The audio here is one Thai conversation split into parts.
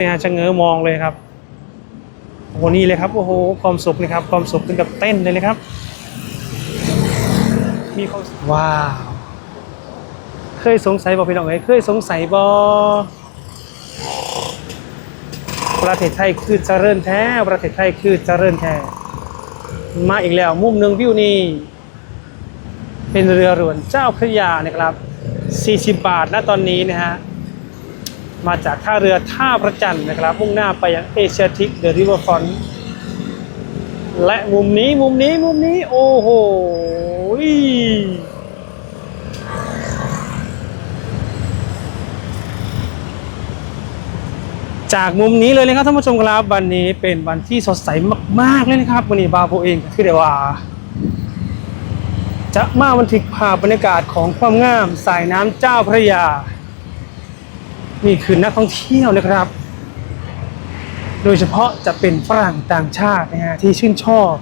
เนี่ยชะเง้อมองเลยครับโอ้โหนี่เลยครับโอ้โหความสุขนะครับ ความสุขถึงกับเต้นเลยนะครับ มีความสุขว้าวเคยสงสัยบ่พี่น้องเอ้ยเคยสงสัยบ่ประเทศไทยคือเจริญแท้ ประเทศไทยคือเจริญแท้ มาอีกแล้วมุมหนึ่งวิวนี้เป็นเรือหลวงเจ้าพระยานะครับ 40 บาทณตอนนี้นะฮะ มาจากท่าเรือท่าพระจันทร์นะครับ มุ่งหน้าไปยังเอเชียทิกเดอะริเวอร์ฟอนและมุมนี้มุมนี้มุมนี้ โอ้โหจากมุมนี้เลยนะครับท่านผู้ชมครับวันนี้เป็นวันที่สดใสมาก ๆ เลยนะครับวันนี้บาโบเองคือเดี๋ยวว่า จะมาบันทึกภาพบรรยากาศของความงามสายน้ำเจ้าพระยา นี่คือนักท่องเที่ยวนะครับ โดยเฉพาะจะเป็นฝรั่งต่างชาตินะฮะที่ชื่นชอบ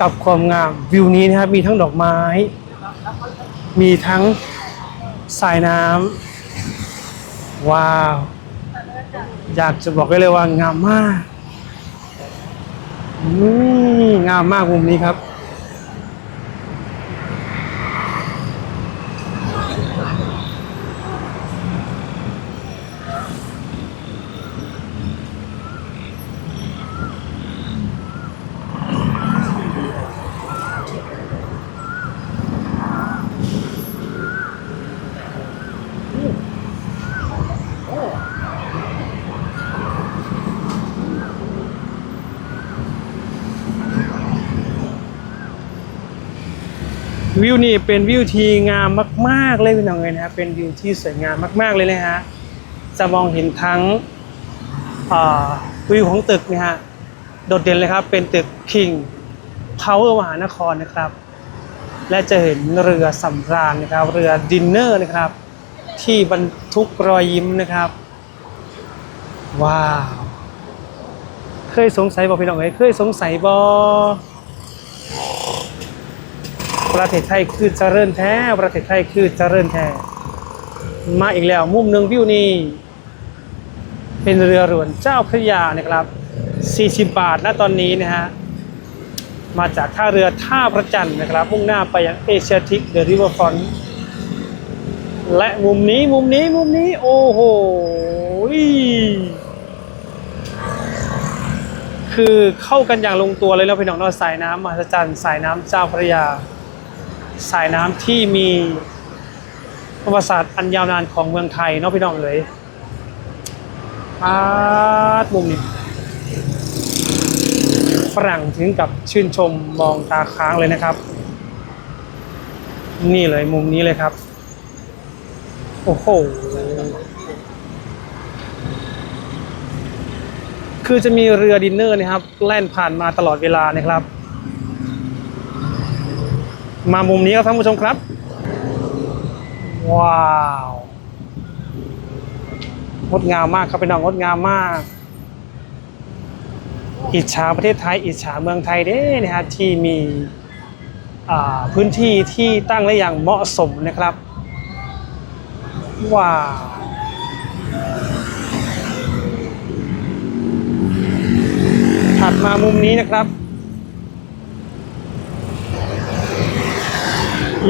กับความงามวิวนี้นะครับมีทั้งดอกไม้ มีทั้งสายน้ำว้าว อยากจะบอกได้เลยว่างามมากอืมงามมากมุมนี้ครับ วิวนี่เป็นวิวที่งามมาก ๆ เลยพี่น้องเลยนะครับเป็นวิวที่สวยงามมาก ๆ เลยนะฮะจะมองเห็นทั้งวิวของตึกนะฮะโดดเด่นเลยครับ เป็นตึก King Power มหานครนะครับ และจะเห็นเรือสำราญนะครับ เรือดินเนอร์นะครับ ที่บรรทุกรอยยิ้มนะครับ ว้าว เคยสงสัยบ่พี่น้องเอ้ยเคยสงสัยบ่ ประเทศไทยคือเจริญแท้ ประเทศไทยคือเจริญแท้ มาอีกแล้วมุมหนึ่งวิวนี้เป็นเรือหลวงเจ้าพระยานะครับ 40 บาทณตอนนี้นะฮะ มาจากท่าเรือท่าพระจันทร์นะครับ มุ่งหน้าไปยังเอเชียทิกเดอะริเวอร์ฟอนและมุมนี้มุมนี้มุมนี้ โอ้โหคือเข้ากันอย่างลงตัวเลยแล้วพี่น้องนาะสายน้ำมหัศจรรย์สายน้ำเจ้าพระยา สายน้ำที่มีประวัติศาสตร์อันยาวนานของเมืองไทยเนาะพี่น้องเอ๋ยอาดมุมนี้ฝรั่งถึงกับชื่นชมมองตาค้างเลยนะครับ นี่เลยมุมนี้เลยครับ โอ้โหคือจะมีเรือดินเนอร์นะครับ แล่นผ่านมาตลอดเวลานะครับ มามุมนี้ครับท่านผู้ชมครับ ว้าว งดงามมากครับเป็นน้องงดงามมาก อิจฉาประเทศไทย อิจฉาเมืองไทยเด้นะครับที่มีอ่าพื้นที่ที่ตั้งได้อย่างเหมาะสมนะครับ ว้าวถัดมามุมนี้นะครับ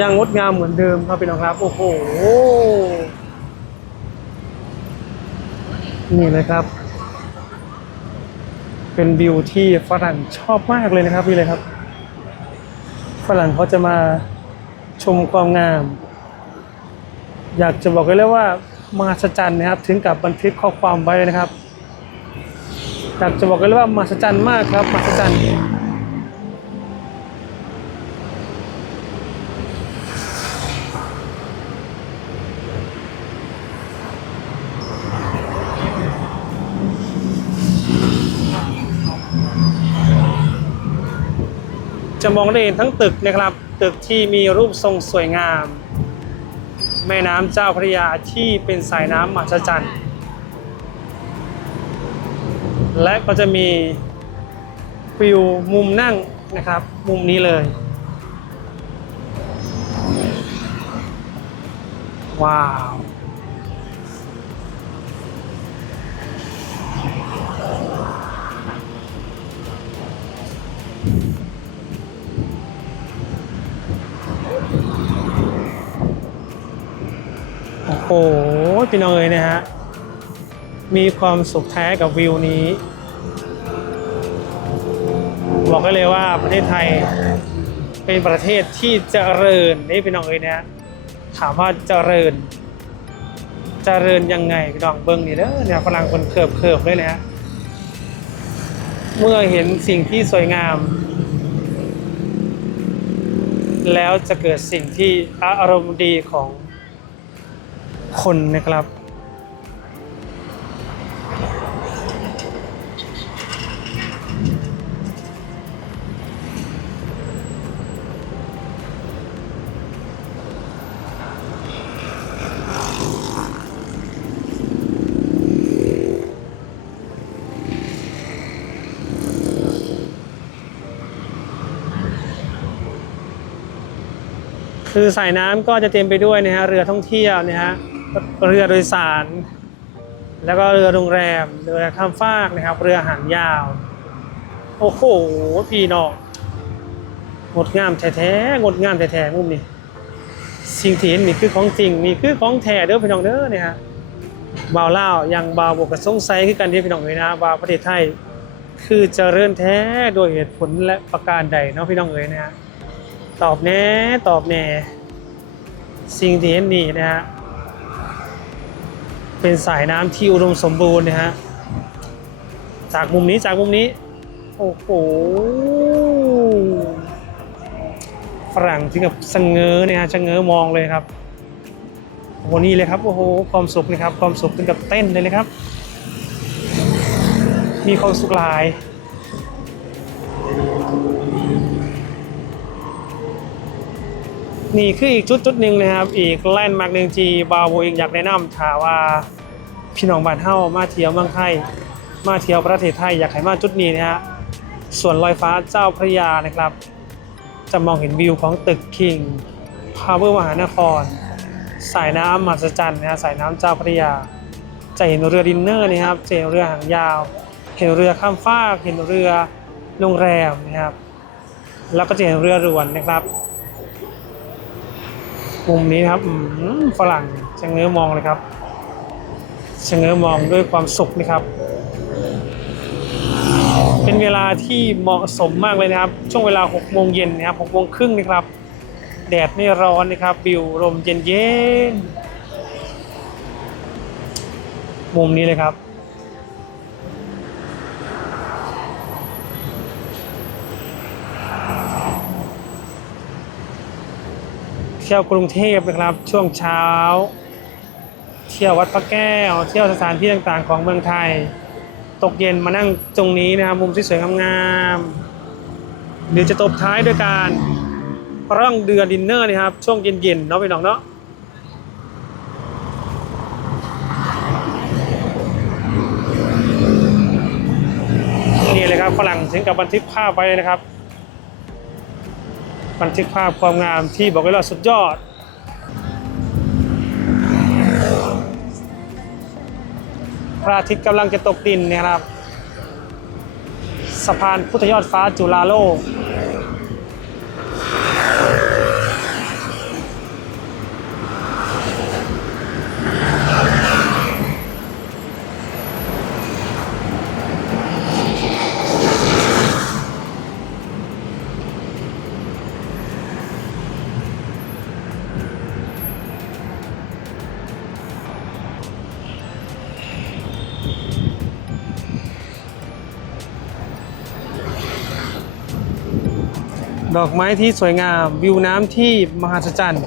ยังงดงามเหมือนเดิมครับพี่น้องครับ โอ้โห นี่เลยครับ เป็นวิวที่ฝรั่งชอบมากเลยนะครับนี่เลยครับ ฝรั่งเขาจะมาชมความงาม อยากจะบอกเลยว่ามาสจันนะครับ ถึงกับบันทึกข้อความไว้เลยนะครับอยากจะบอกเลยว่ามหัศจรรย์มากครับมหัศจร จะมองได้เห็นทั้งตึกนะครับ ตึกที่มีรูปทรงสวยงาม แม่น้ำเจ้าพระยาที่เป็นสายน้ำมหัศจรรย์และก็จะมีวิวมุมนั่งนะครับ มุมนี้เลย ว้าว พี่น้องเอ๋ยนะฮะ มีความสุขแท้กับวิวนี้ บอกได้เลยว่าประเทศไทยเป็นประเทศที่เจริญนี่พี่น้องเอ๋ยนะถามว่าเจริญ เจริญยังไงพี่น้องเบิ้งนี่เด้อเนี่ยฝรั่งคนเคิบเคิบเลยนะฮะเมื่อเห็นสิ่งที่สวยงาม แล้วจะเกิดสิ่งที่อารมณ์ดีของ คนนะครับ คือสายน้ำก็จะเต็มไปด้วยนะฮะเรือท่องเที่ยวนะฮะ เรือโดยสาร แล้วก็เรือโรงแรมเรือข้ามฟากนะครับ เรือหางยาว โอ้โหพี่น้องงดงามแท้ๆงดงามแท้ๆมุมนี้สิ่งที่เห็นนี่คือของจริงนี่คือของแท้เด้อพี่น้องเด้อเนี่ยฮะบ่าวเล่าวยังบ่าวบวกกับสงสัยคือกันที่พี่น้องเลยนะบ่าวประเทศไทย คือเจริญแท้โดยเหตุผลและประการใดเนาะพี่น้องเอ๋ยนะฮะตอบแน่ตอบแน่สิ่งที่เห็นนี่นะฮะ เป็นสายน้ำที่อุดมสมบูรณ์นะฮะ จากมุมนี้จากมุมนี้ โอ้โหฝรั่งถึงกับสงเงอนะฮะชะเง้อมองเลยครับโอ้โหนี่เลยครับ โอ้โห ความสุขนะครับ ความสุขถึงกับเต้นเลยนะครับ มีความสุขหลาย นี่คืออีกจุดจุดหนึ่งนะครับ อีกแลนด์มาร์กหนึ่งที่บาวโบเองอยากแนะนำถาว่าพี่น้องบ้านเฮามาเที่ยวเมืองไทย มาเที่ยวประเทศไทยอยากให้มาจุดนี้นะฮะส่วนลอยฟ้าเจ้าพระยานะครับ จะมองเห็นวิวของตึกคิงพาวเวอร์มหานคร สายน้ำมหัศจรรย์นะฮะสายน้ำเจ้าพระยา จะเห็นเรือดินเนอร์นะครับจะเห็นเรือหางยาว เห็นเรือข้ามฟากเห็นเรือโรงแรมนะครับแล้วก็จะเห็นเรือรวนนะครับ มุมนี้ครับฝรั่งชะเง้อมองเลยครับชะเง้อมองด้วยความสุขนะครับ เป็นเวลาที่เหมาะสมมากเลยนะครับ ช่วงเวลา6โมงเย็นนะครับ6โมงครึ่งนะครับ แดดไม่ร้อนนะครับวิวลมเย็นเย็นๆมุมนี้เลยครับ ที่ยวกรุงเทพนะครับ ช่วงเช้า เที่ยววัดพระแก้ว เที่ยวสถานที่ต่างๆ ของเมืองไทย ตกเย็นมานั่งตรงนี้นะครับมุมที่สวยงามๆหรือจะตบท้ายด้วยการร่องเดือดินเนอร์นะครับ ช่วงเย็นๆเนาะพี่น้องเนาะนี่เลยครับฝรั่งถึงกับบันทึกภาพไว้เลยนะครับ บันทึกภาพความงามที่บอกเลยว่าสุดยอด พระอาทิตย์กำลังจะตกดินเนะครับ สะพานพุทธยอดฟ้าจุฬาโลก ดอกไม้ที่สวยงามวิวน้ำที่มหัศจรรย์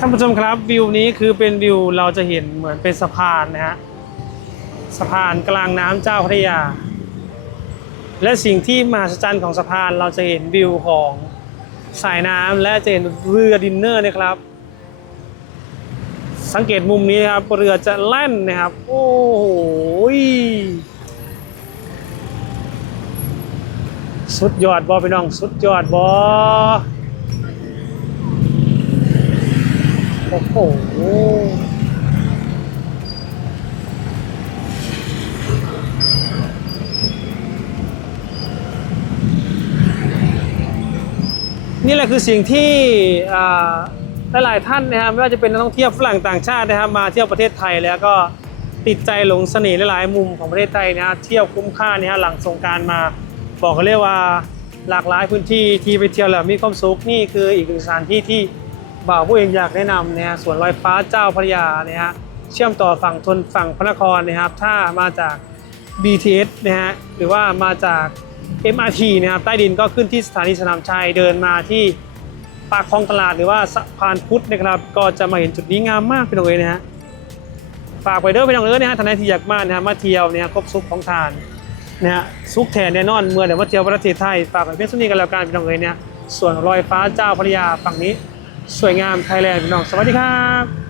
ท่านผู้ชมครับวิวนี้คือเป็นวิวเราจะเห็นเหมือนเป็นสะพานนะฮะสะพานกลางน้ำเจ้าพระยา และสิ่งที่มหัศจรรย์ของสะพานเราจะเห็นวิวของสายน้ำและจะเห็นเรือดินเนอร์นะครับ สังเกตมุมนี้ครับเรือจะแล่นนะครับ โอ้โหสุดยอดบอพี่น้อง สุดยอดบอ โอ้โหนี่แหละคือสิ่งที่หลายๆท่านนะครับไม่ว่าจะเป็นนักท่องเที่ยวฝรั่งต่างชาตินะครับมาเที่ยวประเทศไทยแล้วก็ติดใจหลงเสน่ห์หลายๆมุมของประเทศไทยนะเที่ยวคุ้มค่านี่ฮะหลังสงการมาบอกกันเลยกว่าหลากหลายพื้นที่ที่ไปเที่ยวแล้วมีความสุขนี่คืออีกหนึ่งสถานที่ที่ บ่าวผู้เองอยากแนะนำเนะฮะสวนลอยฟ้าเจ้าพระยาเนี่ยฮะเชื่อมต่อฝั่งทนฝั่งพระนครนะครับ ถ้ามาจาก BTS นะฮะหรือว่ามาจาก MRT นะครับใต้ดินก็ขึ้นที่สถานีสนามชัยเดินมาที่ปากคลองตลาดหรือว่าสะพานพุทธนะครับ ก็จะมาเห็นจุดนี้งามมากพี่น้องเอ๋ยนะฮะฝากไปเด้อพี่น้องเอ๋ยนะฮะท่านใดที่อยากมานะฮะมาเที่ยวเนี่ยครบซุปของทานนะฮะซุปแทนแน่นอนเมื่อเดี๋ยวมาเที่ยวประเทศไทยฝากไปเพื่อนสนิทกันแล้วกันพี่น้องเอ๋ยเนี่ยส่วนลอยฟ้าเจ้าพระยาฝั่งนี้ สวยงามไทยแลนด์พี่น้อง สวัสดีครับ